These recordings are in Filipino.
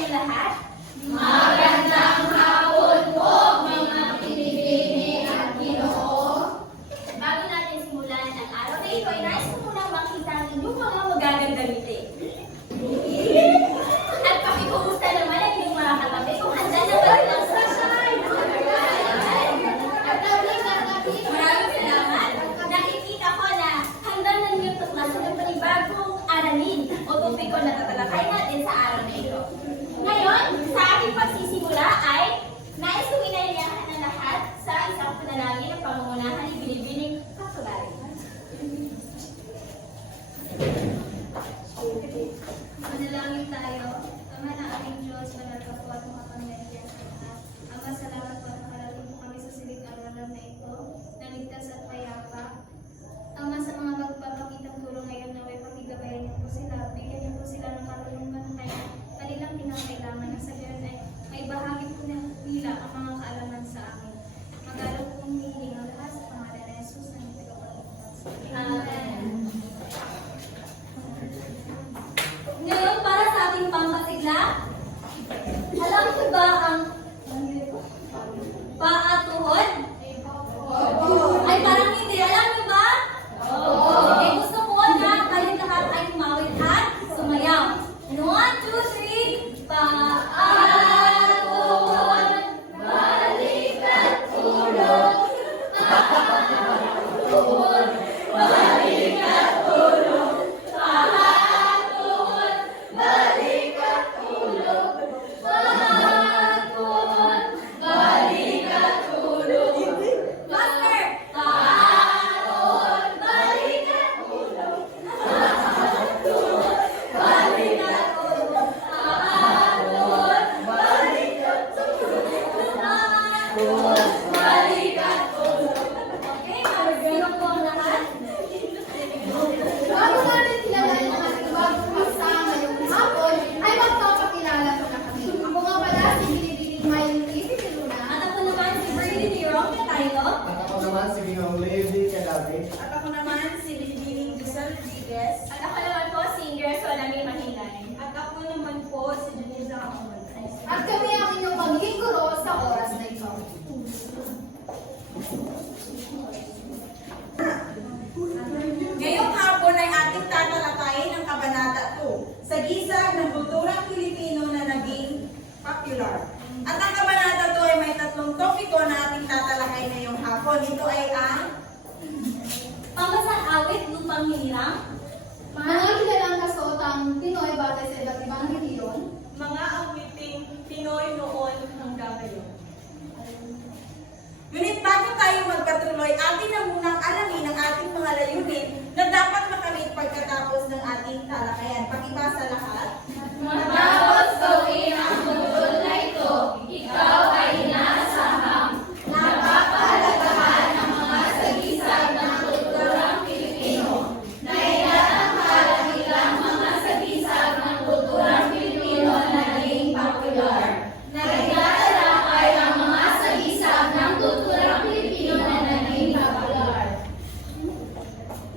kayong lahat? Magandang hapon po, mga pinipini at Ginoo. Bago natin simulan ang araw na ito, ay nais ko munang makita ang inyong mga magagandang ngiti. At pakikumusta naman ang inyong mga katabi kung handa na ba silang sasay. Maraming salamat. Nakikita ko na handa na niyo tuklasan ng panibagong aralin o topiko na tatalakay natin sa araw na ito. Ngayon, sa ating pagsisimula ay nais kong inayayahan na lahat sa isang panalangin ng pangungunahan ni Binibining Katulari. Manalangin tayo. Ama na aming Diyos, banal ka po at makapangyarihan sa lahat. Ama, salamat po at nakarating po kami sa silig-aralan na ito, na ligtas at payapa. Ama, sa mga magpapakitang tulong ngayon na may pakigabayan niyo po sila, bigyan niyo po sila ng karunungan kaya kanilang kinakailangan na sa gayon ay may bahagi po nila ang mga kaalaman sa amin. Magalaw pong hihiling ang lahat sa pangalan ni Jesus na hindi tagapagligtas. Amen. Ngayon, para sa ating pampasigla, alam niyo ba ang paatuhod? Ay, parang hindi. Alam niyo ba? Eh, gusto ko na kayo lahat ay tumawid at sumayaw. 1, 2, 3, paatuhod, balik at tulog. Paatuhod, balik at tulog. Paatuhod, balik at tulog. Paatuhod, balik at tulog. Master! Paatuhod, balik at tulog. Paatuhod, balik at tulog. Paatuhod, balik at tulog. Paatuhod, balik at tulog. Okay, sino po ang lahat? Bago namin kilalanin ang ating bagong paksa ngayong hapon, ay magpapakilala ko na kami. Ako nga pala si Binibining Mayong Lizzie de Luna. At ako naman si Brady Nirong Tayo. At ako naman si Ginong Levi Calabe. At ako naman si Binibining Giselle Rodriguez. At ako naman po si Ingrid Solami Mahinay. At ako naman po si Juniza Kamulan. At kami ang inyong magiging guro sa oras na ito. Ngayong hapon ay ating tatalakayin ang Kabanata 2 sa gisag ng kulturang Pilipino na naging popular. At ang Kabanata 2 ay may tatlong topiko na ating tatalakay ngayong hapon. Ito ay ang Pambansang awit, lupang hinirang. Mga kilalang kasuotang Pinoy batay sa iba't ibang reliyon. Mga awiting Pinoy noon hanggang ngayon. Ngunit bago tayo magpatuloy, atin na munang alamin ang ating mga layunin na dapat makamit pagkatapos ng ating talakayan. Pakibasa lahat. Matapos gawin ang modul na ito, ikaw ay inaasahang napapahalagahan ng mga sagisag ng kulturang Pilipino. Nailatanghal ang ilang mga sagisag ng kulturang Pilipino na naging popular. Nagtatalakay ang mga sagisag ng kulturang Pilipino na naging popular.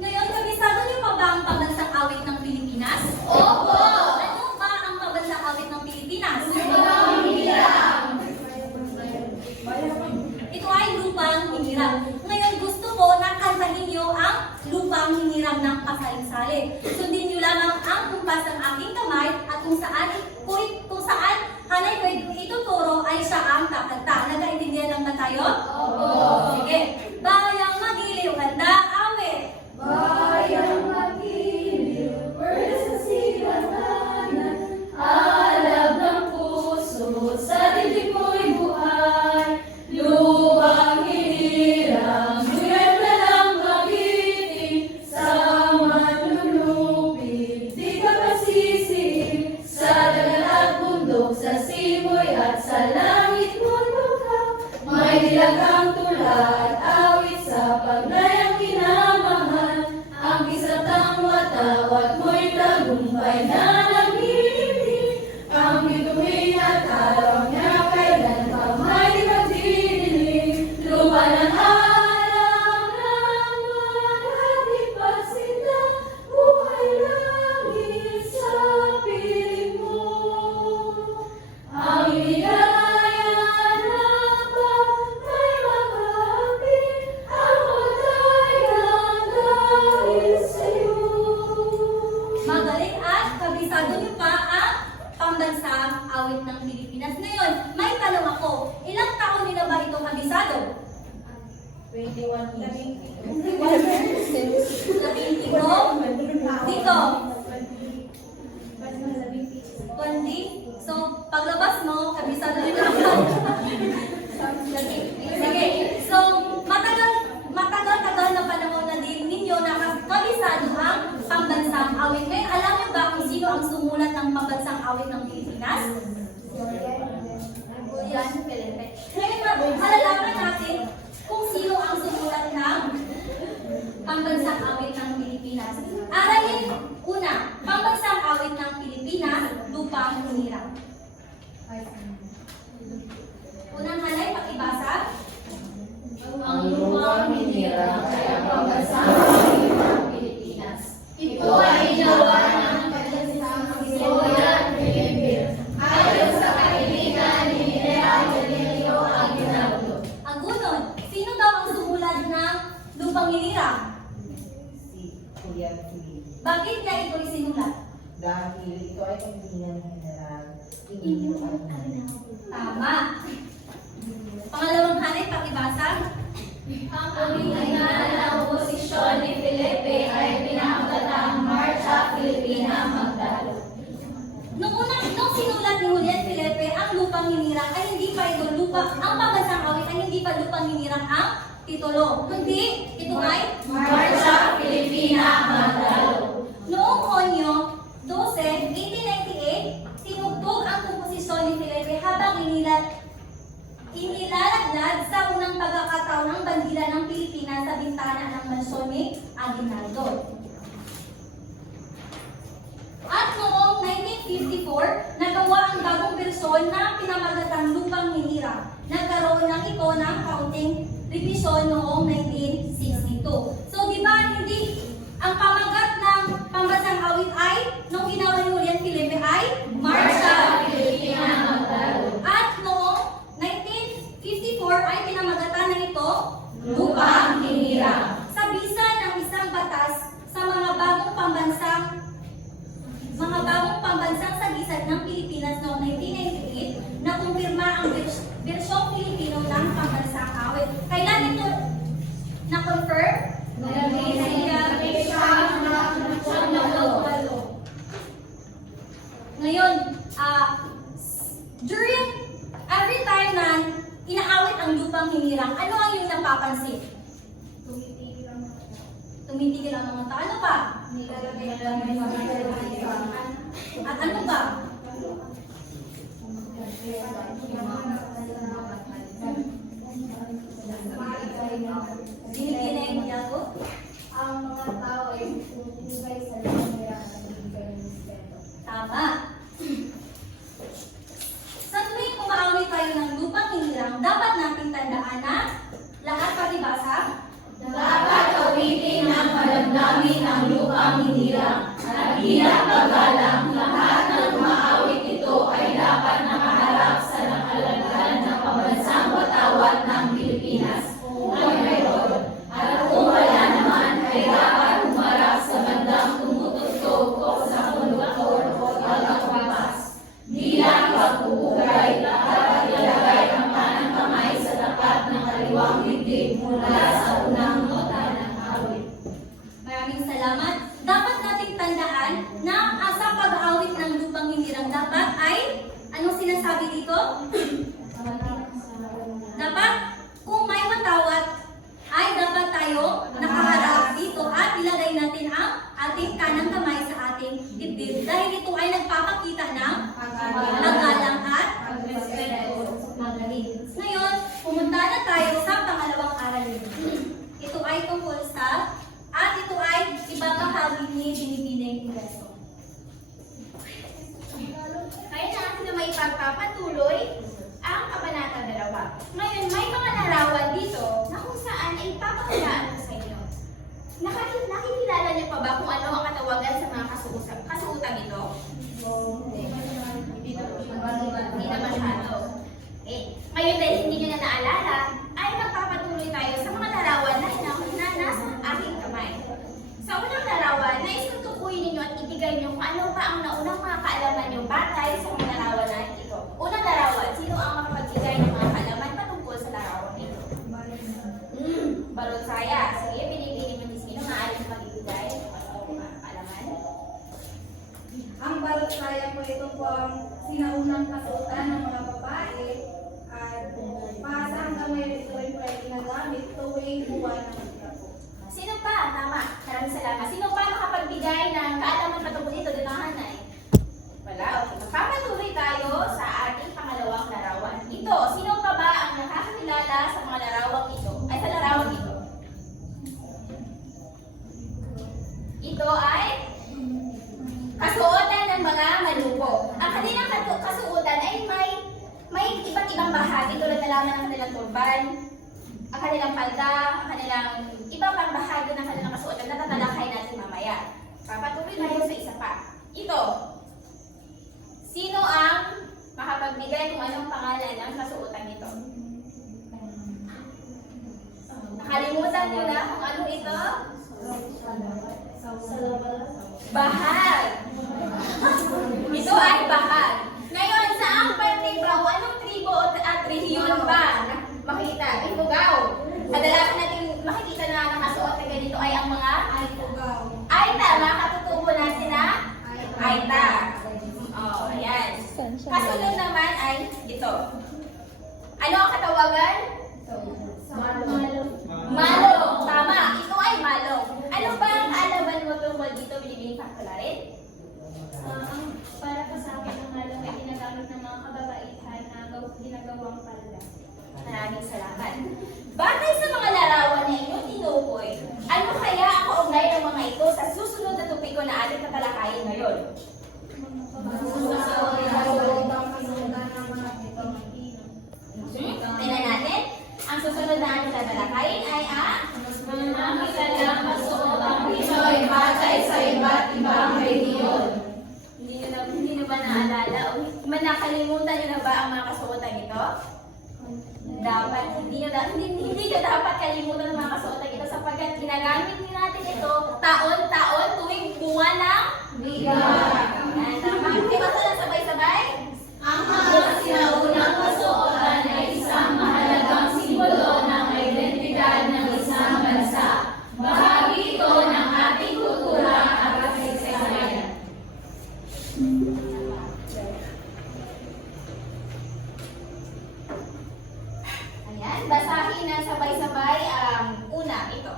Ngayon, kabisado niyo pa ba ang pambansang awit ng Pilipinas? Opo! Ano ba ang pambansang awit ng Pilipinas? Lupang Hinirang! Ito ay Lupang Hinirang. Ngayon, gusto ko na kantahin niyo ang Lupang Hinirang ng pasaling-sali. Sundin niyo lamang ang kumpas ng aking kamay at kung saan hanay ko ituturo ay siya ang kakanta. Nagkaintindihan lang ba tayo? Opo! Sige. Bayang magiliw, kanta, awit! Bayang magiliw, word sa sigalanan, alab ng puso, sa dibdib mo'y buhay. Lubang hinirang, nguyat na lang magiting, sa manlulupig, di ka pasisig, sa dagat at bundok, sa simoy at sa langit mundo ka. May dilagang tulad, awit sa pagnayang kinamahal, ang isatang watawat mo'y tagumpay na nag-ibig, ang bituin at araw niya kailan pa may magdidilig, lupa ng alam ng mga di pagsita, buhay langit sa piling mo. kabisado niyo pa ang pambansang awit ng Pilipinas. Ngayon, may tanong ako, ilang taon niyo na ba ito kabisado? 21 years. Dito. 20. So, paglabas mo, kabisado niyo na ako. Sige. So, matagal na panahon na din ninyo na kabisado ang pambansang awit. Ngayon, alam niyo ba kung sino ang sumulat ng pambansang awit ng Pilipinas? Julian Felipe. Ngayon, malalaman natin kung sino ang sumulat ng pambansang awit ng Pilipinas. Aralin una, pambansang awit ng Pilipinas, Lupang Hinirang. Unang halay, pakibasa. Ang lupang hinirang ay ang pambansang awit ng Pilipinas. Ito ay ginawa ng pambansang Julian Felipe ayon sa kahilingan ni General Galileo Aguinaldo. Agunon, sino daw ang sumulat ng Lupang Hinirang? Si Julian Felipe. Bakit niya ito'y sinulat? Dahil ito ay kahilingan ni General Emilio Aguinaldo. Tama. Pangalawang halay, pakibasa. Ang kahilingan ng oposisyon ni Felipe ay pinakagatang Marcha Filipina Magdalo. Nung sinulat ni Julian Felipe ang Lupang Hinirang ay hindi pa ito ang pambansang awit ay hindi pa Lupang Hinirang ang titulo. Kundi, ito ay Marcha Filipina Magdalo. Noong Hunyo 12, 1898, tinugtog ang komposisyon ni Felipe habang inilalaglag sa unang pagkakataon ng bandila ng Pilipinas sa bintana ng mansyon ni Aguinaldo. At noong 1954, nagawa ang bagong bersyon na pinamagatang Lupang Hinirang. Nagkaroon lang ito ng kaunting revision noong 1962. So, di ba, hindi ang pamagat ng pambansang awit ay, nung ginawa ni Julian Felipe ay, Marcha Filipina Magdalo. At noong 1954 ay pinamagatan na ito, Lupang Hinirang. sa bisa ng isang batas sa mga bagong pambansang sagisag ng Pilipinas noong 1998 na kumpirma ang bersyong Pilipino ng pambansang awit. Kailan ito na-confirm? Ngayon, during every time na inaawit ang Lupang Hinirang, ano ang iyong napapansin? Tumitigil ang mga tao. Ano pa? At ano ba? Binibigyan yung diyago? Ang mga tao ay bumibigay sa lugar at bibigay ng respeto. Tama. Sa tuwing umaawit tayo ng Lupang Hinirang, dapat nating tandaan na lahat pakibasa. Dapat awitin ng malamdamin ang lupang hinirang at bilang paggalang lahat ng umaawit ito ay dapat nakaharap sa nakalagdan ng pambansang watawat ng Pilipinas kung mayroon. At kung wala naman ay dapat humarap sa bandang tumutugtog o sa konduktor o tagapagpas. Bilang pagpupugay, dapat ilagay ang kanang kamay sa tapat ng kaliwang dibdib mula sa unang nota ng awit. Maraming salamat. Dapat nating tandaan na sa pag-awit ng Lupang Hinirang dapat ay, anong sinasabi dito? Dapat, kung may matawat, ay dapat tayo nakaharap dito at ilagay natin ang ating kanang kamay sa ating dibdib. Dahil ito ay nagpapakita ng paggalang at magaling. Ngayon, pumunta na tayo sa pangalawang aralin. Ito ay tungkol sa, at ito ay ibabahagi ni Binibining Ingreso. Kaya natin na may pagpapatuloy ang Kabanata 2. Ngayon, may mga larawan dito na kung saan ay papakilaan ko sa inyo. Nakikilala niyo pa ba kung ano ang katawagan sa mga kasuotan nito? Hindi na masyado. Ngayon, dahil hindi niyo na naalala, ay magpapatuloy tayo sa mga larawan na nasa aking kamay. Sa unang larawan, nais kong tukuyin ninyo at ibigay niyo kung ano pa ang nauna ng mga kaalaman nyo batay sa mga larawan na ito. Unang larawan, sino ang makapagbigay ng mga kaalaman patungkol sa larawan ito? Balot saya. Sige, pinipili mo sino maaaring magbibigay ng mga kaalaman. Ang balot saya po ito po ang sinaunang kasuotan ng mga babae at sa hanggang ngayon ito rin po ay ginagamit tuwing buwan ng Mika po. Sino pa? Tama. Maraming salamat. Sino pa makapagbigay ng kaalaman patungkol dito? Dito, Hanay. Wala. Okay. Magpapatuloy tayo sa ating pangalawang larawan. Ito, sino pa ba ang nakakilala sa mga larawang ito? Ay, sa larawang ito? Ito ay kasuotan ng mga manubo. Ang kanilang kasuotan ay may iba't ibang bahagi tulad na lamang ng kanilang turban, ang kanilang palda, ang kanilang ibang pang bahagi ng kanilang kasuotan na tatalakay natin mamaya. Papatuloy tayo sa isa pa. Ito. Sino ang makapagbigay kung anong pangalan ng kasuotan nito? Nakalimutan niyo na kung ano ito? Bahag. Ito ay bahag. Ngayon, sa ang tribo, anong tribo at rehiyon ba na makita? Ifugao. Kadalasan natin makikita na nakasuot na ganito ay ang mga Aita. Mga katutubo natin na Aita. Oh, ayan. Kasunod naman ay ito. Ano ang katawagan? Malong. Tama. Ito ay malong. Ano ba ang kaalaman mo tungkol dito? Binibining pakularin? Para po sa akin ang malong ay ginagamit ng mga kababaihan na ginagawang palda. Maraming salamat. Batay sa mga larawan na inyong tinukoy, ano kaya ang kaugnay ng mga ito sa susunod na topiko na ating tatalakayin ngayon? Tingnan natin. Ang susunod na ating tatalakayin ay ang Mga kilalang kasuotang Pinoy batay sa iba't ibang rehiyon. Hindi nyo ba naalala o nakalimutan nyo na ba ang mga kasuotan ito? Dapat hindi nyo dapat kalimutan ang mga kasuotan ito sapagkat ginagamit din natin ito taon-taon tuwing buwan ng Mika. Yan, tama. Di ba ito lang sabay-sabay? Ang mga sinaunang kasuotan ay isang mahalagang simbolo ng identidad ng isang bansa. Bahagi ito ng ating kultura at kasaysayan. Ayan, basahin ng sabay-sabay ang una, ito.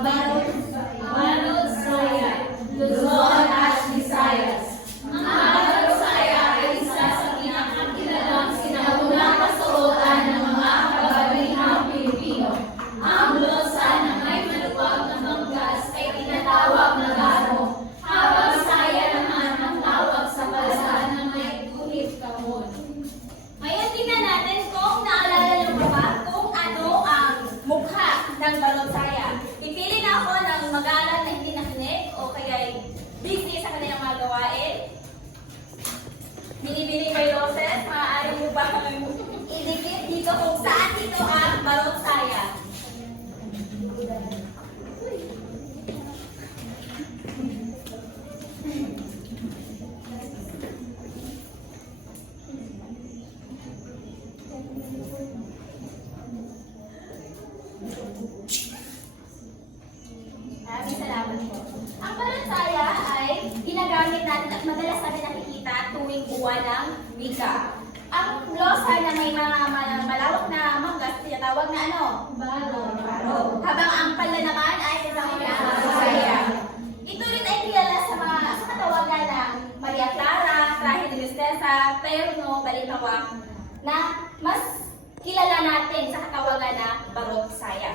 Balot Saya, Luzon at Visayas. Ang Balot Saya ay isa sa pinakakilalang sinaunang kasuotan ng mga kababihang Pilipino. Ang blusa na may maluwag na banggas ay tinatawag na garo, habang saya naman ang tawag sa palda na may guhit kahon. Ngayon, tingnan natin kung naalala nyo pa ba kung ano ang mukha ng balot saya. Pipili na ako ng mag-aaral na hindi nakinig o kaya busy sa kanilang mga gawain. Binibili kay Roses, maaari mo ba idikit dito kung saan ito ang balot saya? Maraming salamat po. Ang balansaya ay ginagamit natin at madalas natin nakikita tuwing buwan ng Mika. Ang glosa na may mga malawak na manggas, tinatawag na ano? Baro. Habang ang pala naman ay saya. Ito rin ay kilala sa katawagan ng Maria Clara, Traje de Tristeza, Perno, Balitawak, na mas kilala natin sa katawagan na Balot Saya.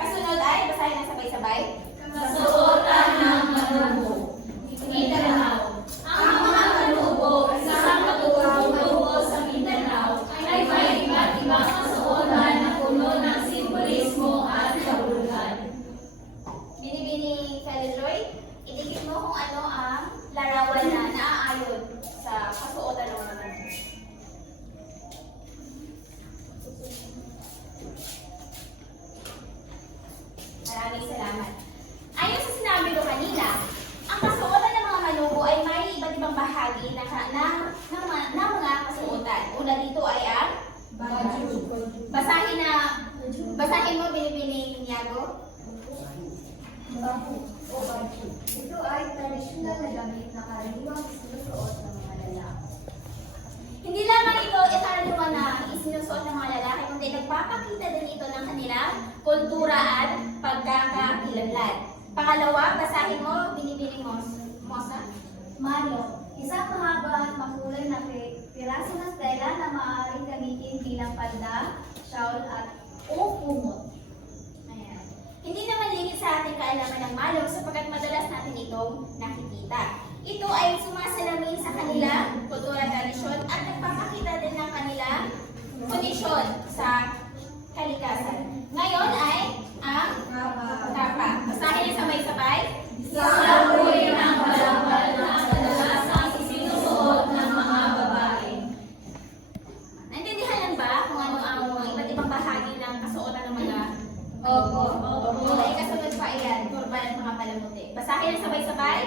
Kasunod ay, basahin na sabay-sabay. Kasuotan ng Manubo. Mindanao. Ang mga Manubo, isang katuwang grupo sa Mindanao, ay may iba't ibang kasuotan na puno ng simbolismo at kabuluhan. Binibini Kaliloy, idikit mo kung ano ang larawan na naaayon sa kasuotan ng mga Manubo. Maraming salamat. Ayon sa sinabi ko kanina, tradisyonal na damit na karaniwang isinusuot ng mga lalaki. Hindi lamang ito ikaraniwan na isinusuot ng mga lalaki, kundi nagpapakita din ito ng kanilang kultura at pagkakakilanlan. Pangalawa, basahin mo, binibining mo, Mosa. Malo, isang mahaba at makulay na piraso ng tela na maaaring gamitin bilang palda, shawl at o kumot. Ayan. Hindi naman limit sa ating kaalaman ng malog sapagkat madalas natin itong nakikita. Ito ay sumasalamin sa kanilang kultura at tradisyon at nagpapakita din ng kanilang kondisyon sa kalikasan. Ngayon ay ang kapa. Basahin niyo sabay-sabay. Saboy ng balabal na kadalasang isinusuot ng mga babae. Naintindihan lang ba kung ano ang iba't ibang bahagi ng kasuotan ng mga Opo. Ay, kasunod pa iyan, turban at mga palamuti. Basahin ang sabay-sabay.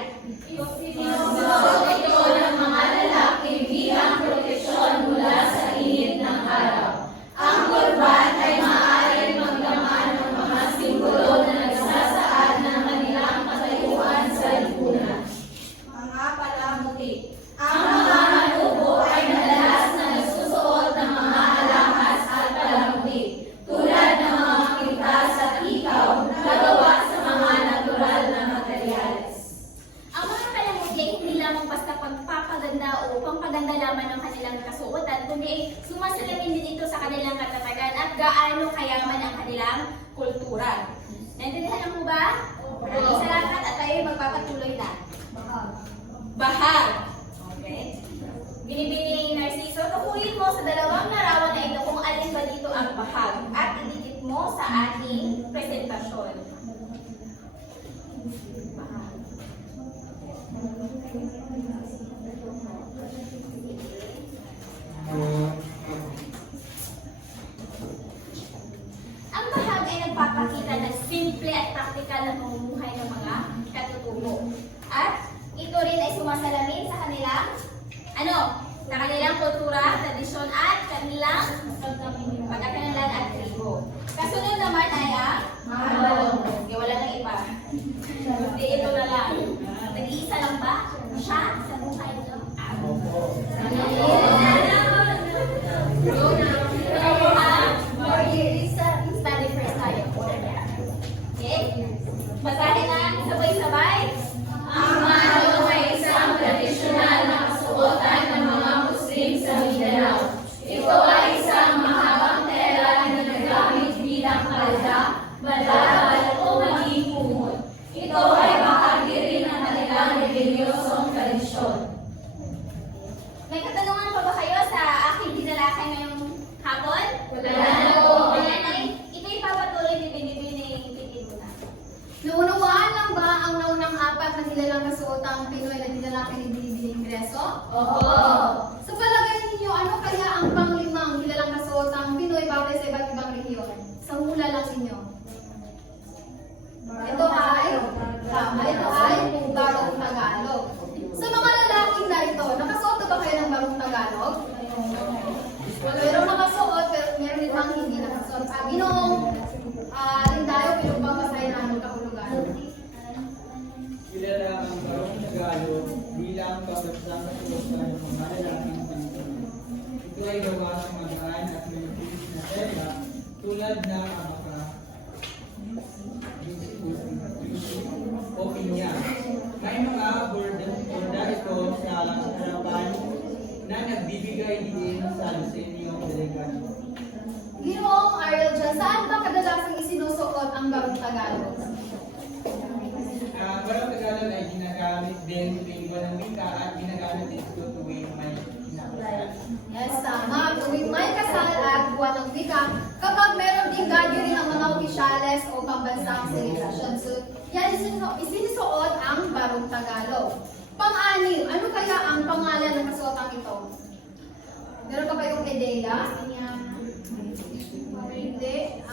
Isinusuot ito ng mga lalaki bilang proteksyon mula sa init ng araw. Ang turban ay maaaring maglaman ng mga simbolo na nagsasaad ng kanilang katayuan sa lipunan. Mga palamuti. Ang mga hanubo ay madalas na nagsusuot ng mga alahas at palamuti, tulad ng mga kintas at ikaw na gawa sa mga natural na materyales. Ang mga palamuti ay hindi lamang basta pagpapaganda o pampaganda lamang ng kanilang kasuotan, kundi ay sumasalamin din ito sa kanilang katatagan at gaano kayaman ang kanilang kultura. Naintindihan mo ba? Maraming salamat at tayo ay magpapatuloy na. Bahag. Okay. Binibining Narciso, tukuyin mo sa dalawang larawan na ito kung alin ba dito ang bahag at idikit mo sa ating presentasyon. Bahag. Ang bahag ay nagpapakita ng simple at praktikal na pamumuhay ng mga katutubo. At ito rin ay sumasalamin sa kanilang, sa kanilang kultura, tradisyon at kanilang pagkakanalan at tribo. Kasunod naman ay ang malong. Okay, wala nang iba. Hindi, ito na lang. Nag-iisa lang ba siya sa buhay ito? Study first tayo. Okay? Basahin na sabay-sabay. Ang malong ay isang tradisyonal na kasuotan ng mga Muslim sa Mindanao. Ito ay isang mahabang tela na ginagamit bilang palda, balabal o maging kumot. Ito ay bahagi rin ng kanilang reliyosong tradisyon. May katanungan pa ba kayo sa aking dinalakan ngayong hapon? Wala na po. Ayan ay, ito'y papatuloy ni Binibining Titibuna. Naunawaan lang ba ang naunang apat na nilalang kasuotang Pinoy na dinalaki ni Binibining Ingreso? Opo. Sa palagay ninyo, ano kaya ang panglimang nilalang kasuotang Pinoy batay sa iba't ibang rehiyon? Sa hula lang ninyo. Ito ay Barong Tagalog. Sa mga lalaking narito, nakasuot na ba kayo ng Barong Tagalog? Merong nakasuot, pero meron din mga hindi nakasuot. Ginoong Lindayo, pinugbang basahin namin kahulugan. Kilala ang Barong Tagalog bilang pagkatsang kasuotan ng mga lalaking Pilipino. Ito ay gawa sa magaan at manipis na tela tulad ng abaka o pinya. May mga borda ito sa harapan na nagbibigay din sa Lucenio Delegasyon. Ginoong Ariel dyan, saan ba kadalasang isinusuot ang Barong Tagalog? Ang Barong Tagalog ay ginagamit din tuwing walang wika at ginagamit din ito tuwing may kinakasal. Yes, tama. Tuwing may kasal at buwan ng wika, kapag meron ding gathering ng mga opisyales o pambansang celebration. So, yan isinusuot ang Barong Tagalog. Pang-anim, ano kaya ang pangalan ng kasuotang ito? Meron ka ba yung ideya? Hindi.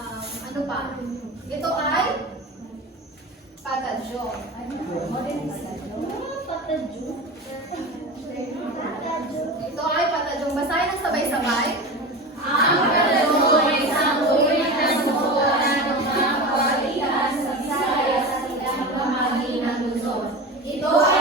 Ano pa? Ito ay patadyo. Ito ay patadyo. Basahin ang sabay-sabay. Ang patadyo ay isang uri ng kasuotan ng mga kawalan sa Visayas at ilang bahagi ng Luzon. Ito ay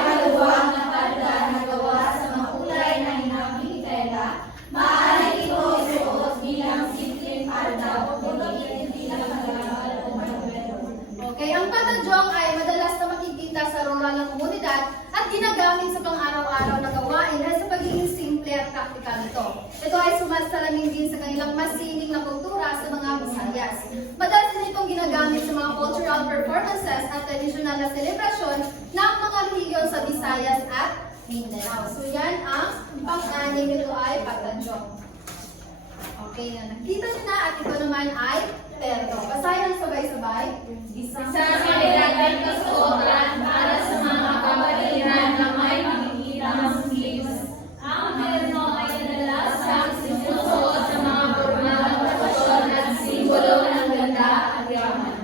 ginagamit sa pang-araw-araw na gawain dahil sa pagiging simple at practical nito. Ito ay sumasalamin din sa kanilang masining na kultura sa mga Visayas. Madalas din itong ginagamit sa mga cultural performances at traditional na selebrasyon ng mga reliyon sa Visayas at Mindanao. So yan ang pang-anim, nito ay pagtanjong. Okay, nakita nyo na at ito naman ay terno. Basahin ang sabay-sabay. Sa kanilang kasuotan para sa mga kabatiran na may makikitang sleeves. Ang terno ay kadalasang sinusuot sa mga formal na okasyon at simbolo ng ganda at yaman.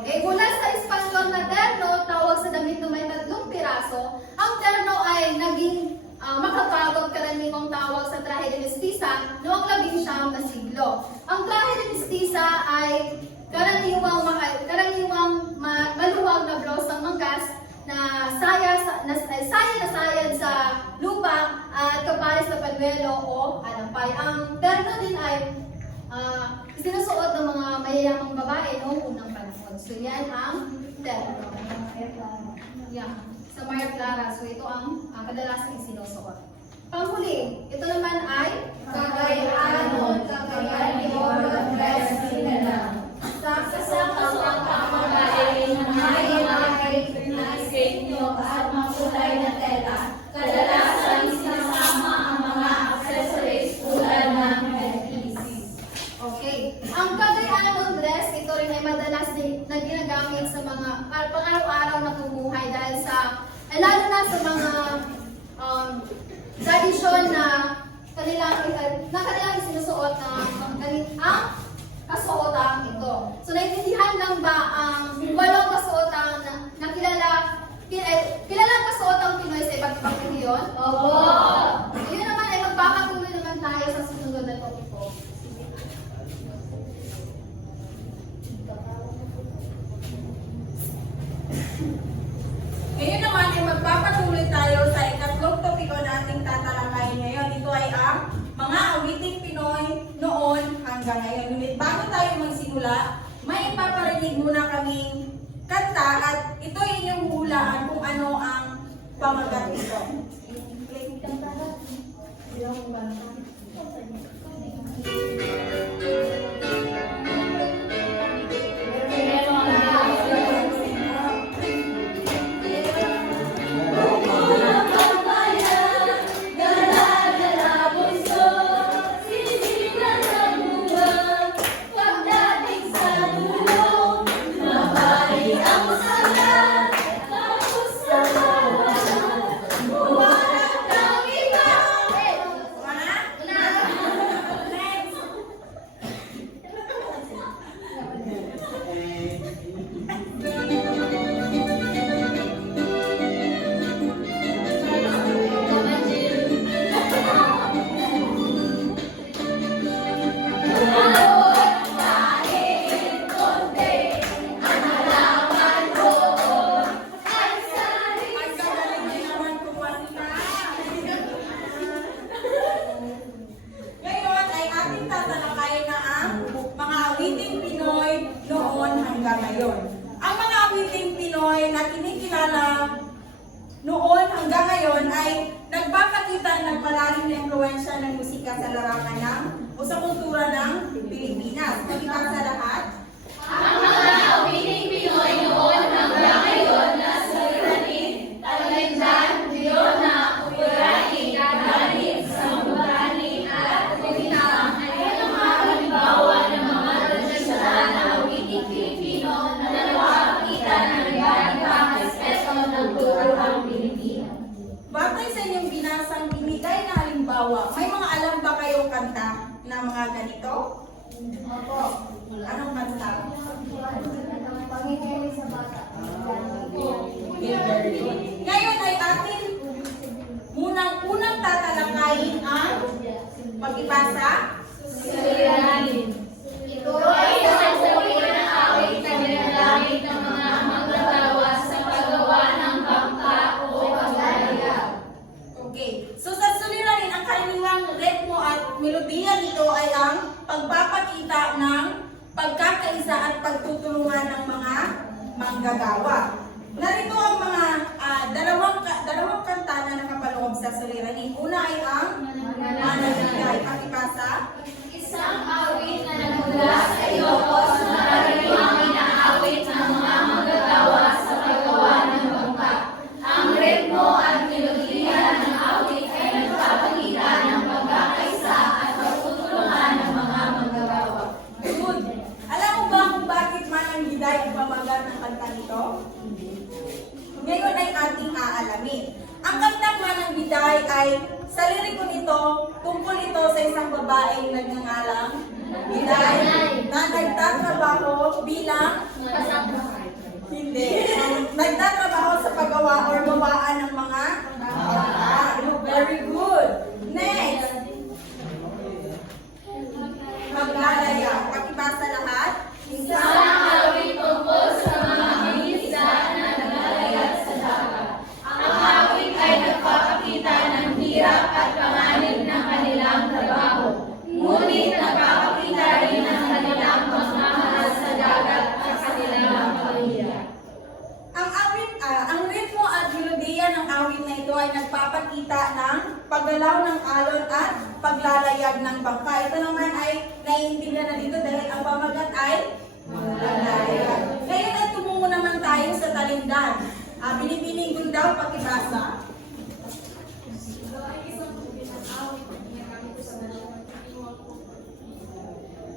Okay, mula sa Espanyol na terno, tawag sa damit na may 3 piraso, ang terno ay naging makapagod karaniwang tawag sa traje de mestiza noong 19 na siglo. Ang traje de mestiza ay karaniwang maluwag na blouse ng manggas na sayad sa lupa at kapares na panuelo o alampay. Ang terno din ay sinusuot ng mga mayayamang babae noong unang panahon. So yan ang terno. Yan. Sa Maria Clara. So ito ang kadalasang isinusuot. Panghuli, ito naman ay Cagayanon, Cagayan dress Mindanao. Sa kasuot ang babae na may mga disenyo at makulay na tela, kadalasan sinasama ang mga accessories tulad ng headpiece. Okay. Ang Cagayanon dress, ito rin ay madalas din na ginagamit sa mga pang-araw-araw na pumuhay dahil sa lalo na sa mga tradisyon na kanilang sinusuot ang kasuotan ito. So naintindihan lang ba ang 8 kasuotan na kilalang kasuotang Pinoy sa iba't ibang rehiyon? Opo! So yun naman ay magpapatuloy naman tayo sa susunod na topiko. Ngayon naman ay magpapatuloy tayo sa ikatlong topiko na ating tatalakayin ngayon. Ito ay ang mga awiting Pinoy noon hanggang ngayon. Ngunit bago tayo magsimula, may ipaparinig muna kaming kanta at ito ay inyong hulaan kung ano ang pamagat nito. Noon hanggang ngayon ay nagpapakita ng malalim na impluwensya ng musika sa larangan ng o sa kultura ng Pilipinas. Nakita sa lahat? Ang mga awiting Pinoy noon hanggang ngayon na suliranin, talendan, Leona, Upurani, Ganit, Sambutani, at Kumitang ay mga halimbawa ng mga tradisyonal na awiting Pilipino na nagpapakita ng iba't-ibang aspeto ng kulturang Pilipino. Batay sa inyong binasang binigay na halimbawa, may mga alam ba kayong kanta na mga ganito? Opo. Anong kanta? Pangingay sa bata. Ngayon ay atin unang tatalakayin ang pagbasa. Suliranin. Ito ay isang salita na awit na ginagamit ng mga manggagawa sa paggawa ng bangka o paglalaya. Okay. So sa suliranin, ang karaniwang ritmo at melodiya nito ay ang pagpapakita ng pagkakaisa at pagtutulungan ng mga manggagawa. Narito ang mga dalawang ay sa liriko nito, tungkol ito sa isang babaeng nagngangalang Bilay na nagtatrabaho bilang hindi. Nagtatrabaho sa paggawa or gawaan ng mga bata. Very good. Next. Maglalaya. Pakibasa lahat. Isang awit tungkol sa mga isda na naglalayag sa dagat. Ang awit ay nagpapakita ng hirap at panganib ng kanilang trabaho. Ngunit nagpapakita rin ng kanilang pagmamahal sa dagat at sa kanilang pamilya. Ang ritmo at melodiya ng awit na ito ay nagpapakita ng paggalaw ng alon at paglalayag ng bangka. Ito naman ay naiintindihan na dito dahil ang pamagat ay maglalayag. Ngayon ay tumungo naman tayo sa talindan. Binibining daw pakibasa.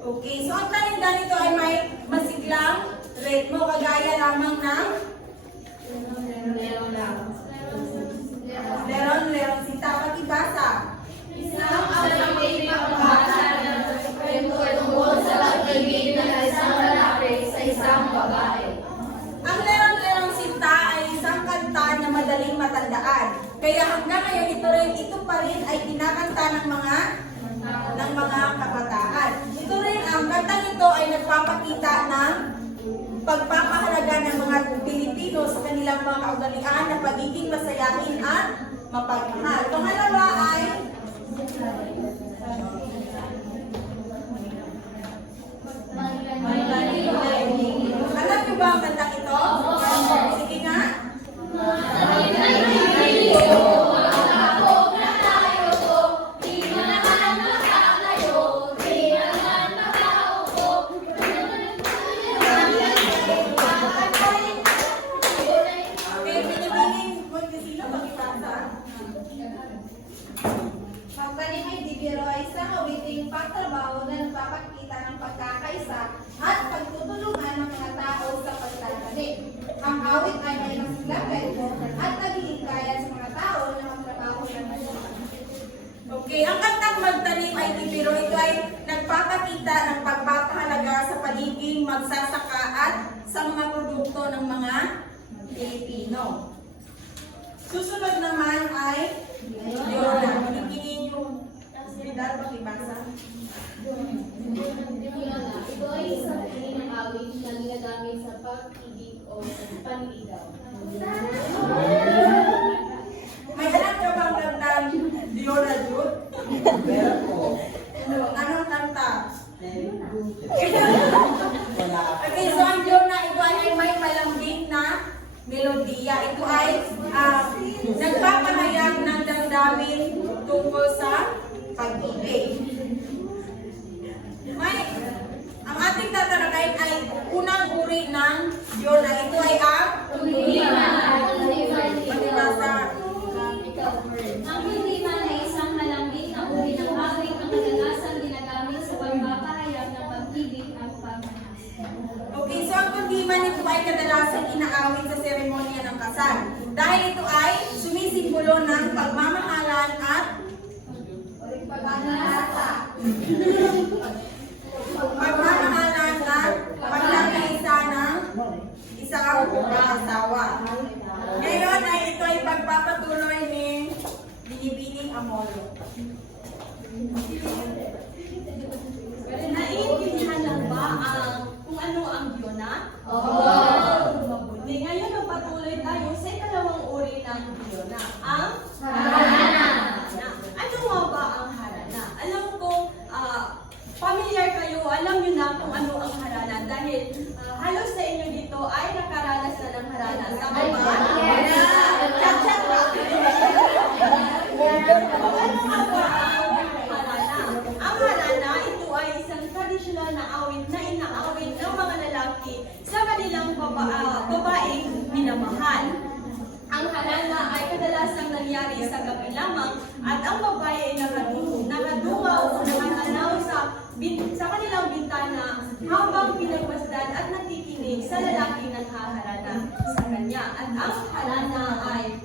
Okay, so ang talindan nito ay may masiglang ritmo kagaya lamang ng Leron, sita, pakibasa. Isang awit pambata na tungkol sa pag-ibig ng isang lalaki sa isang babae. Ang Leron Sinta ay isang kanta na madaling matandaan. Kaya hanggang ngayon ito pa rin ay kinakanta ng mga kabataan. Ito rin, ang kanta nito ay nagpapakita ng pagpapahalaga ng mga Pilipino sa kanilang mga kaugalian na pagiging masayahin at mapagmahal. Pangalawa ay alam niyo ba ang kantang ito? Sige nga. Okay, pinipiling mo sino pakibasa. Pagtanim ay dibiro ay isang awiting pagtrabaho na nagpapakita ng pagkakaisa at pagtutulungan ng mga tao sa pagtatanim. Ang awit ay may masiglang ritmo at naghihigayan sa mga tao na magtrabaho ng masama. Okay, ang kantang magtanim ay dibiro, ito ay nagpapakita ng pagpapahalaga sa pagiging magsasaka at sa mga produkto ng mga Pilipino. Susunod naman ay Leona. Pinipinin yung Ridal, pakibasa. Ito ay isang uri ng awit na ginagamit sa pag-ibig o panligaw. May alam ka bang kantang Leona Jude? Meron po. Anong kanta? Wala. Okay, so ang Leona, ito ay may malambing na melodiya. Ito ay nagpapahayag ng damdamin tungkol sa pag-ibig. Ang ating tatalakayin ay unang uri ng Leona. Ito ay ang pakibasa. Ang kundiman ay isang malambing na uri ng awit na kadalasan ginagamit sa pagpapahayag ng pag-ibig at pagmamahal. Okay, so ang kundiman ito ay kadalasan inaawit sa seremonya ng kasal. Dahil ito ay sumisimbolo ng pagmamahalan at pagmamahalan at pagkakaisa ng isang asawa. Ngayon ay ito ay pagpapatuloy ni Binibining Amolo. Naiintindihan lang ba kung ano ang Leona? Mabuti. Ngayon magpatuloy tayo sa ikalawang uri ng Leona, ang harana. Ano nga ba ang harana? Alam ko, familiar kayo, alam niyo na kung ano ang harana dahil halos sa inyo dito ay nakaranas na ng harana. Tama ba? Chat-chat ba? Ano nga ba ang harana? Ang harana, ito ay isang tradisyonal na awit na inaawit ng mga lalaki sa kanilang babaeng minamahal. Ang harana ay kadalasang nangyari sa gabi lamang at ang babae ay nakadungaw o nakatanaw sa kanilang bintana habang pinagmasdan at nakikinig sa lalaki naghaharana sa kanya. At ang harana ay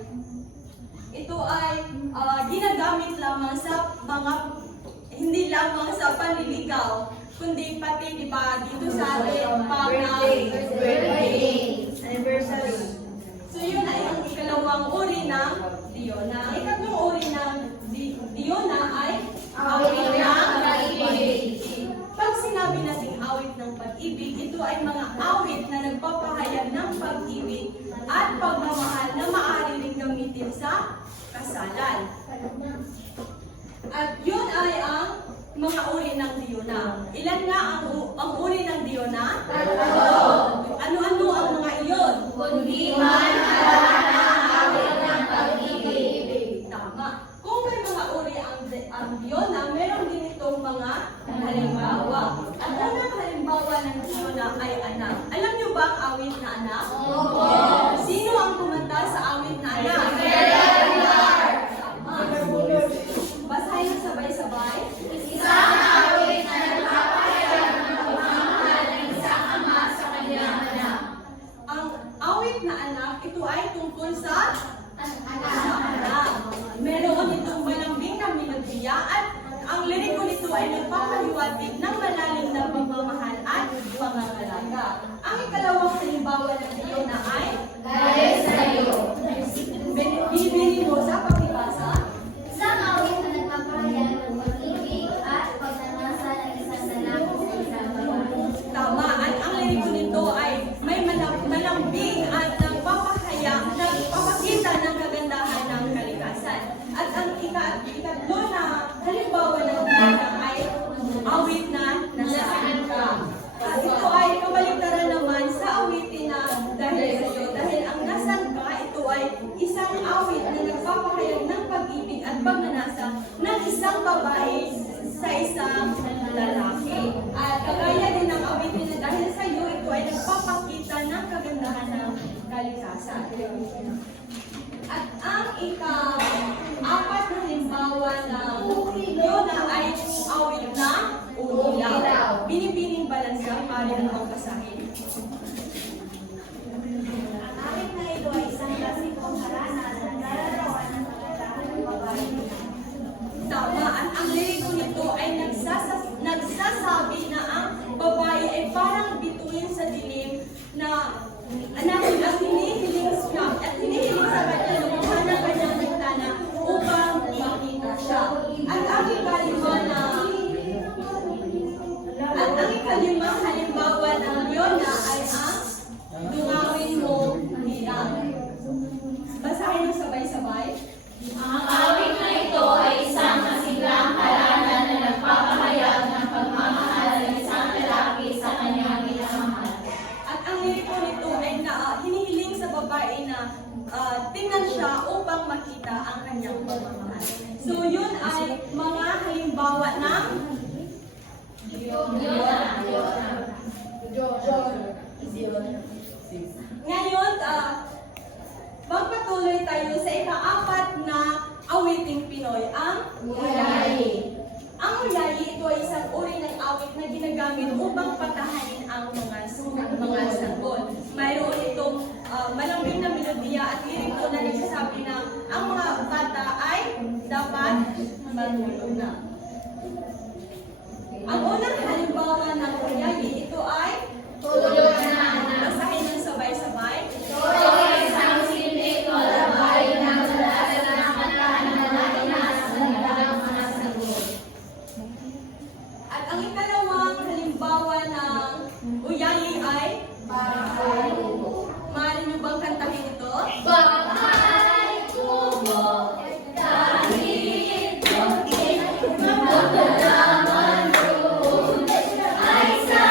ito ay mga hindi lamang sa panliligaw, kundi pati di ba dito sa atin pang anniversary. So yun ay ang ikalawang uri ng Diona. Ang ikatlong uri ng Diona ay awit ng pag-ibig. Pag sinabi nating awit ng pag-ibig, ito ay mga awit na nagpapahayag ng pag-ibig at pagmamahal na maaari ring gamitin sa kasalan. At yun ay ang mga uri ng Diona. Ilan nga ang uri ng Diona? Ano-ano ang mga iyon? Kundi man ang awit ng pag-ibig. Tama. Kung may mga uri ang Diona, meron din itong mga halimbawa. Ang unang halimbawa ng Diona ay anak. Alam niyo ba ang awit na anak? Opo. Sino ang kumanta sa awit na anak? Tama. Basahin sabay-sabay. Isang awit na nagpapahayag ng pagmamahal ng isang ama sa kanyang anak. Ang awit na anak, ito ay tungkol sa anak. Meron itong malambing na melodiya at ang liriko nito ay nagpapaliwanag ng malalim na pagmamahal at pangangalaga. Ang ikalawang halimbawa ng Diona ay Dahil sa iyo. bibili mo sa pagbasa. Isang awit na nagpapahayag ng pag-ibig at pagnanasa ng isang lalaki sa isang babae. Tama. At ang liriko nito ay may malambing at nagpapakita ng kagandahan ng kalikasan. At ang ikatlo na halimbawa ng Diona ay awit na nasaan ka. At ito ay kabaligtaran naman sa awitin na dahil sa iyo. Dahil ang nasan ka, ito ay isang awit na nagpapahayag ng pag-ibig at pagnanasa ng isang babae sa isang lalaki. At kagaya din ng awitin na dahil sa iyo, ito ay nagpapakita ng kagandahan ng kalikasan. At ang ika-apat na halimbawa ng Diona ay awit na umilaw. Binibining balansa, pari ng pagkasahin. Ang awit na ito ay isang klaseng pangharana na naglalarawan ng kagandahan ng babae. Tama. At ang liriko nito ay nagsasabi na ang babae ay parang bituin sa dilim na hinihiling sa kanya na mukha ng kanyang bintana upang makita siya. At ang ikalimang halimbawa ng Diona ay ang dungawin mo hirang. Basahin ng sabay-sabay. Ang awit na ito ay isang masiglang harana na nagpapahayag ng pagmamahal ng isang lalaki sa kanyang minamahal. At ang liriko nito ay hinihiling sa babae na tingnan siya upang makita ang kanyang pagmamahal. So yun ay mga halimbawa ng Ngayon, magpatuloy tayo sa ika-apat na awiting Pinoy, ang Uyayi. Ang Uyayi, ito ay isang uri ng awit na ginagamit upang patahanin ang mga sanggol. Mayroon itong malambing na melodiya at liriko na nagsasabi na ang mga bata ay dapat matulog na. Ang unang halimbawa ng Uyayi, ito ay Tulog na anak. basahin ng sabay-sabay. Ito ay isang simbik o labay na madalas na kantahan ng mga ina sa kanilang mga sanggol. At ang ikalawang halimbawa ng Uyayi ay maaari niyo bang kantahin ito? Bakay kubo, dahil magdalaman roon, ay sa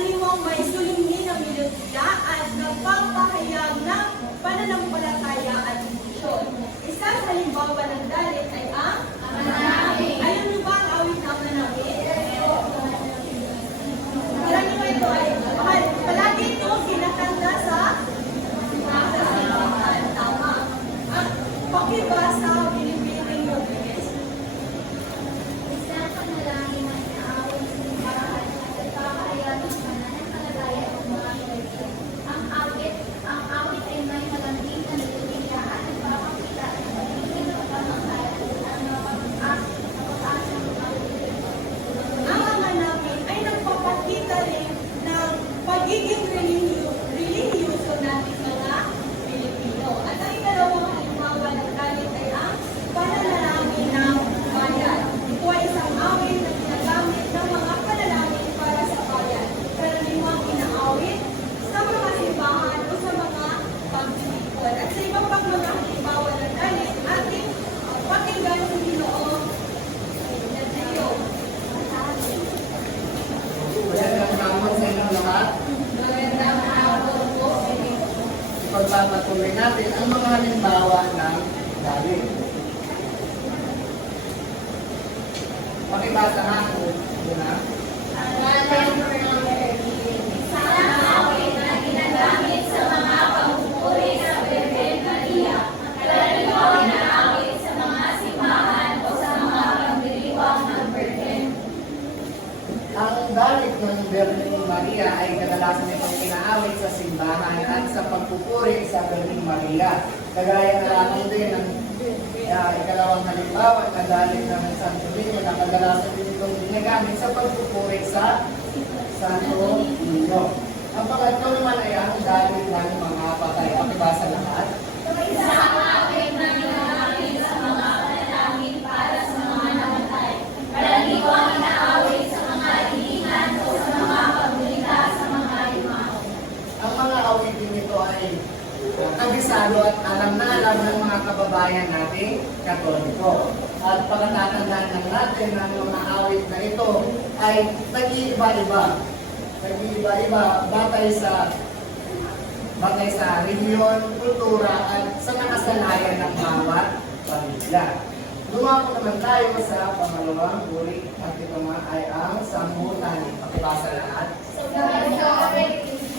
karaniwang may sulingin ng melodiya at nagpapahayag ng pananampalataya at desisyon. Isang halimbawa ng dalit ay ang manahid. Alam niyo ba ang awit na manahid? Karaniwan ito ay palagi ito kinakanta sa simbahan. Tama. Ang pakibasa Pilipinong Rodriguez. Isang panalangin na inaawit sa simbahan at nagpapahayag ng pananampalataya ng mga Katoliko. Ang awit ay may malambing na melodiya at nagpapakita ng pagiging mapagmahal at mapag-asa ng mga Katoliko. Ang ama namin ay nagpapakita rin ng pagiging religyoso natin mga Pilipino. At ang ikalawang halimbawa ng dalit ay ang pananalangin ng bayan. Ito ay isang awit na ginagamit ng mga panalangin para sa bayan. Karaniwang inaawit sa mga simbahan o sa mga pagtitipon. At sa ibang pang mga halimbawa ng dalit, ating pakinggan ng Ginoong Nadeo. Magandang hapon sa inyong lahat. Pagpapatuloy natin ang mga halimbawa ng dalit. Pakibasa nga po muna. Ang dalit ng Birheng Maria ay kadalasan itong pinaawit sa simbahan at sa pagpupuri sa Birheng Maria. Kagaya na lamang din ng ikalawang halimbawa na dalit ng Santo Niño na kadalasan din itong ginagamit sa pagpupuri sa Santo Niño. Ang pangatlo naman ay ang dalit ng mga patay. Pakibasa lahat. Ang mga awitin nito ay kabisado at alam na alam ng mga kababayan nating Katoliko. At pagkatatandaan lang natin ng mga awit na ito ay nag-iiba-iba. Nag-iiba-iba batay sa reliyon, kultura at sa nakasanayan ng bawat pamilya. Lumako naman tayo sa pangalawang uri at ito nga ay ang sambutan. Pakibasa lahat.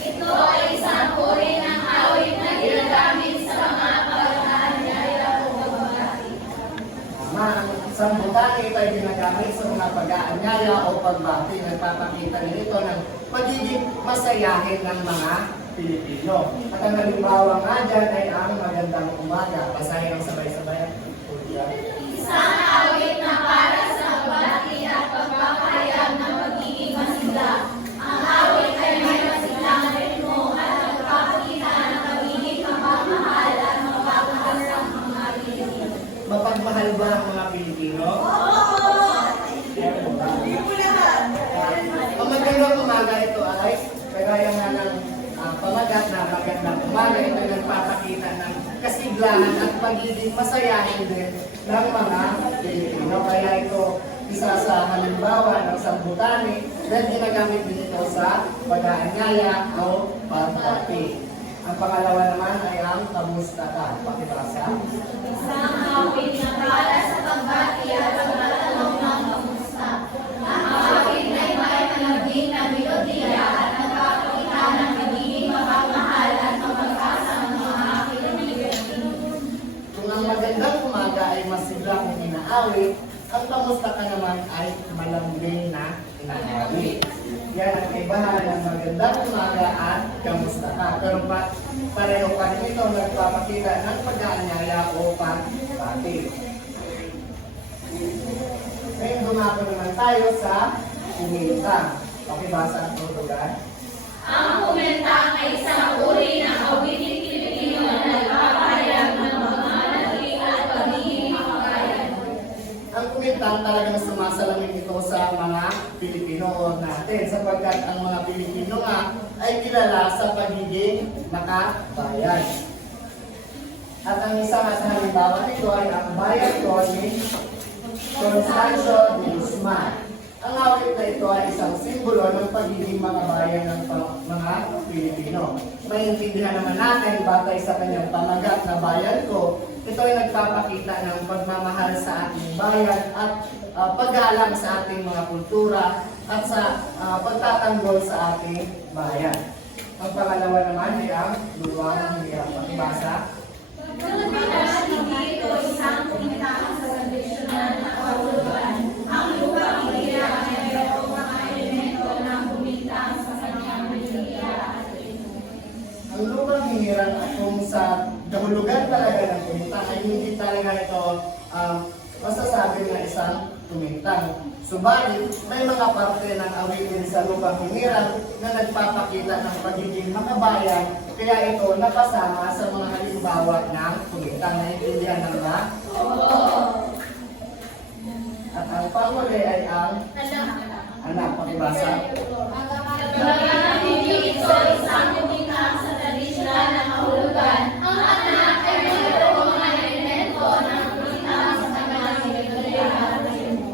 Ito ay isang uri ng awit na ginagamit sa mga pag-aanyaya o pagbati. Tama, ang sambutan ito ay ginagamit sa mga pag-aanyaya o pagbati. Nagpapakita nito ng pagiging masayahin ng mga Pilipino. At ang halimbawa nga dyan ay ang magandang umaga. Basahin ang sabay-sabay. Isang awit na para sa pagbati at pagpapahayag ng pagiging masigla. Ang awit ay may masiglang ritmo at nagpapakita ng pagiging mapagmahal at mapagmahal ang mga Pilipino. Mapagmahal ba ang mga Pilipino? Ang magandang umaga ito ay kagaya nga ng pamagat na magandang umaga. Ito ay nagpapakita ng kasiglahan at pagiging masayahin din ng mga Pilipino. Kaya ito isa sa halimbawa ng sambutani dahil ginagamit din ito sa pag-aanyaya o pagbati. Ang pangalawa naman ay ang kamusta ka. Pakibasa. Isang awit na para sa pagbati at pagtatanong ng kamusta. Ang awit ay may malambing na melodiya at nagpapakita ng pagiging mapagmahal at mapag-asa ng mga Pilipino. Kung ang magandang umaga ay masiglang inaawit, ang kamusta ka naman ay malambing na inaawit. Yan ang kaibahan ng magandang umaga at kamusta ka. Pero pareho pa rin ito nagpapakita ng pag-aanyaya o pagbati. Ngayon dumako naman tayo sa kumita. Pakibasa ang tutugan. Ang kumentang ay isang uri ng awitin Pilipino na nagpapahayag ng pagmamahal at pagiging makakayan. Ang kumintang talagang sumasalamin ito sa mga Pilipino natin sapagkat ang mga Pilipino nga ay kilala sa pagiging makabayan. At ang isang at halimbawa nito ay ang bayan ko ni Constancio de Guzman. Ang Ang awit na ito ay isang simbolo ng pagiging makabayan ng mga Pilipino. Maintindihan naman natin batay sa kanyang pamagat na bayan ko, ito ay nagpapakita ng pagmamahal sa ating bayan at paggalang sa ating mga kultura at sa pagtatanggol sa ating bayan. Ang pangalawa naman ay ang luwang hinirang pakibasa. Pilipinas, hindi ito isang kumintaan sa tradisyonal na kahulugan. Ang lupang hinirang ay mayroong mga elemento ng kumintang sa kanyang relihiya at rito. Ang lupang hinirang kung sa kahulugan talaga ng kumintang ay hindi talaga ito masasabi na isang kumintang. Subalit, may mga parte ng awitin sa lupang hinirang na nagpapakita ng pagiging makabayan, kaya ito napasama sa mga halimbawa ng kumintang. Naiintindihan ng ba? At ang panghuli ay ang anak. Pakibasa. Bagaman hindi ito isang kumintang sa tradisyonal na kahulugan, ang anak ay mayroong mga elemento ng kumintang sa kanyang relihiya at rito.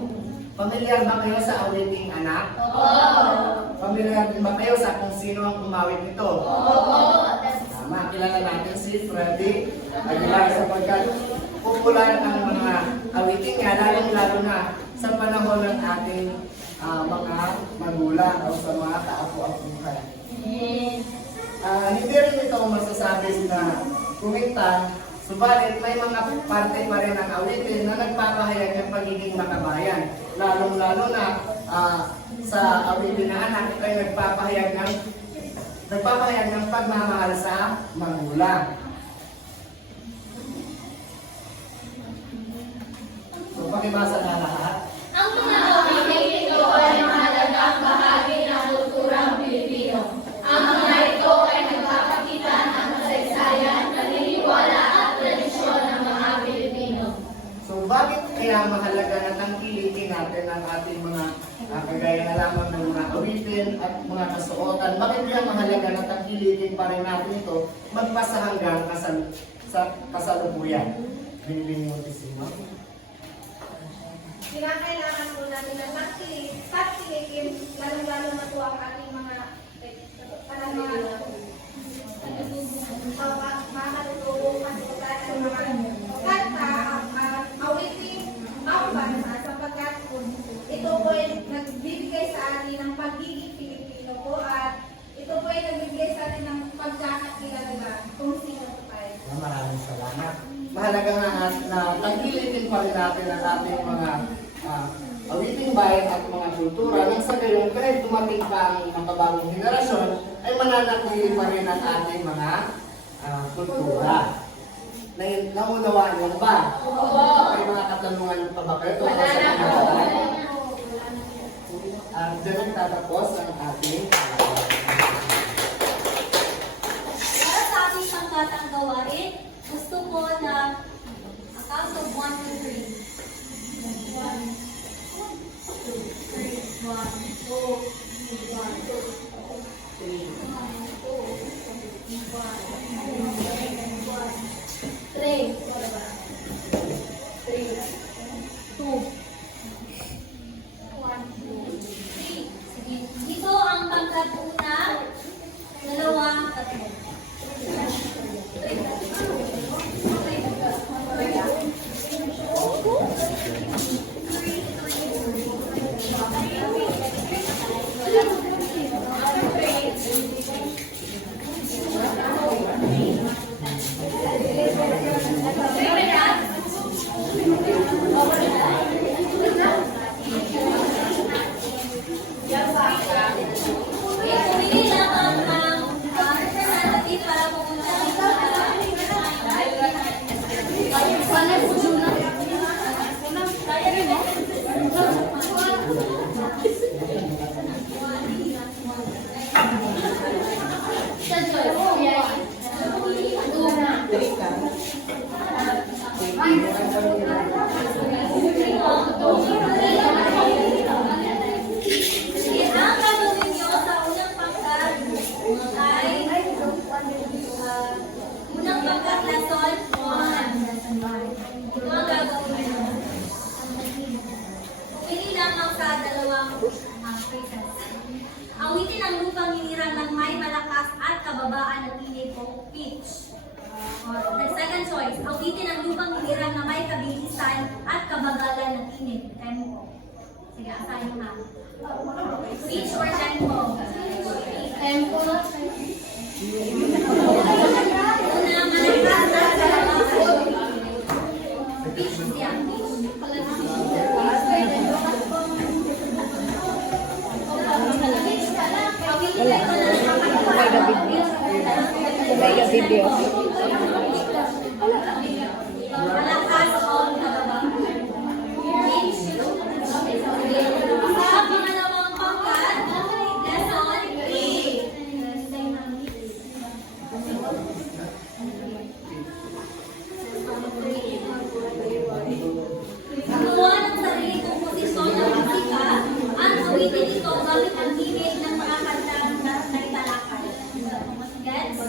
Pamilyar ba kayo sa awiting anak? Pamilyar din ba kayo sa kung sino ang umawit nito? Tama, kilala natin si Freddy Aguilar sapagkat popular ang mga awiting niya, lalong-lalo na sa panahon ng ating mga magulang o sa mga kaapo-apuhan. Hindi rin ito masasabi na kumintang, subalit may mga parte pa rin ng awitin na nagpapahayag ng pagiging makabayan. Lalong-lalo na sa awitin na anak, ito ay nagpapahayag ng pagmamahal sa magulang. So, pakibasa na lahat. Ang mga awiting ito ay mahalagang bahagi ng kulturang Pilipino. Ang mga ito ay nagpapakita ng kasaysayan, paniniwala at tradisyon ng mga Pilipino. So, bakit kaya mahalaga na tangkilikin natin ang ating mga kagaya na lamang ng mga awitin at mga kasuotan? Bakit kaya mahalaga na tangkilikin pa rin natin ito magpasa hanggang sa kasalukuyan? Binibing mo disima. Kinakailangan po natin ng pagtilikin, lalong-lalo na po ang ating mga makatutulong masukat sa mga kanta, awitin, pambansa, sapagkat ito po ay nagbibigay sa atin ng pagiging Pilipino po at ito po ay nagbibigay sa atin ng pagkakakilala kung sino po tayo. Maraming salamat. Mahalaga na tangkilikin pa rin natin ang ating mga awiting bayan at mga kultura nang sa gayon kahit dumating pa ang makabagong henerasyon ay mananatili pa rin ang ating mga kultura. Naunawaan lang ba? May mga katanungan pa ba kayo? Diyan nagtatapos ang ating Para sa ating pangkatang gawain, gusto ko na count of 1 to 3. 1, 2, 3, 1, 2, 1, 2, 3. Ito ang pangkat kababaan ng tinig o pitch. The second choice, awitin ang lupang hinirang na may kabilisan at kabagalan ng tinig. Tempo. Sige, asahin mo na. Pitch or tempo? Tempo. Una, malakas at kalabakan. Pitch siya, pitch. Pitch ka lang. Awitin ko na video. malakas o kababaan. Pitch. Sa pangalawang pangkat, lesson 3. Gumawa ng sarili kong posisyon ng musika, ang awitin ito gamit ang gimmick ng mga kantang na italakay. Gets?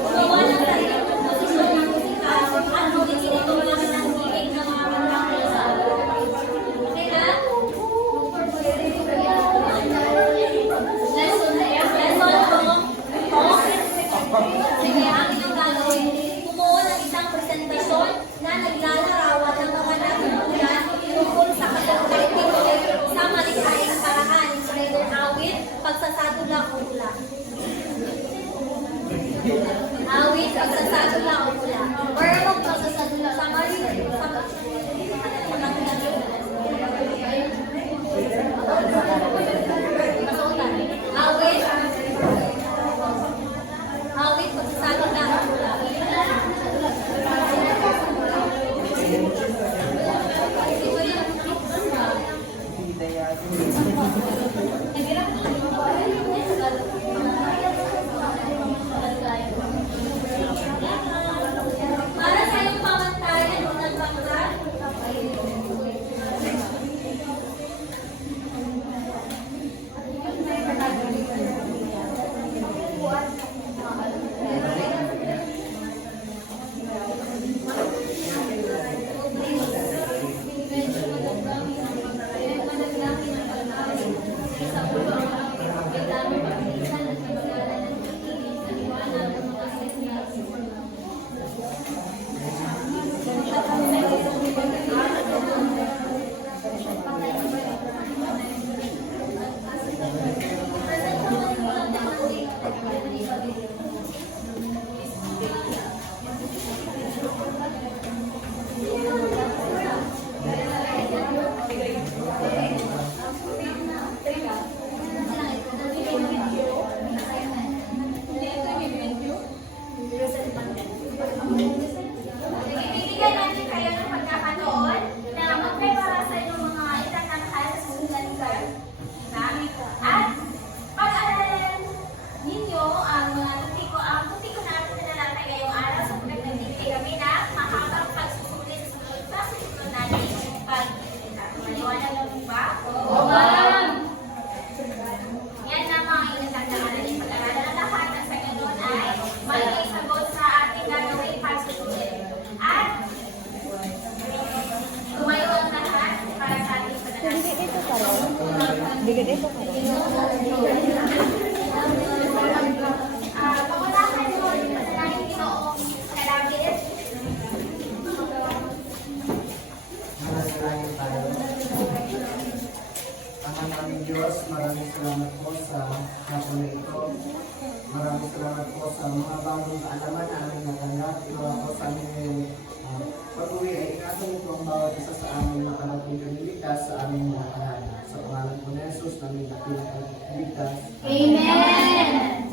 Gumawa ng sarili kong posisyon ng musika, ang awitin ito gamit ang gimmick ng mga kantang na italakay. Okay na? Sige, ang inyong gagawin, bumuo ng isang presentasyon na naglalarawan ng mga natutunan tungkol sa kalagayan nito sa malikhaing paraan, either awit, pagsasatula o hula. Awit, pagsasatula o hula. Or anong pagsasatula? Sa awit, awit, pagsasatula o hula. Para sa iyong pamantayan o nagbangga, bibigyan natin kayo ng pagkakataon na magprepara sa inyong mga itatanghal sa susunod na lugar. At pag-aralan ninyo ang mga tupiko natin na nalatay ngayong araw sa pagkagbibigay kami na mahabang pagsusulit sa susunod natin pag-ibigay. Maliwanag na po ba? Oo, ma'am! Yan na mga itatanghal natin pag-aralan. Ang lahat ng sa ganun ay may sagot sa ating gagawin pagsusulit. At tumayo ang lahat para sa ating pananalian. Pangulakan mo, panalangin Ginoong kalapit. Manalangin tayo. Ang aming Diyos, maraming salamat po sa hapon na ito. Maraming salamat po sa mga bagong kaalaman na aming natanggap. Ito po sa amin ngayong pag-uwi ay ingatan ito ang bawat isa sa amin makarating kaniligtas sa aming mga tahanan. Sa pangalan po ni Jesus, namin napilang kaniligtas. Amen!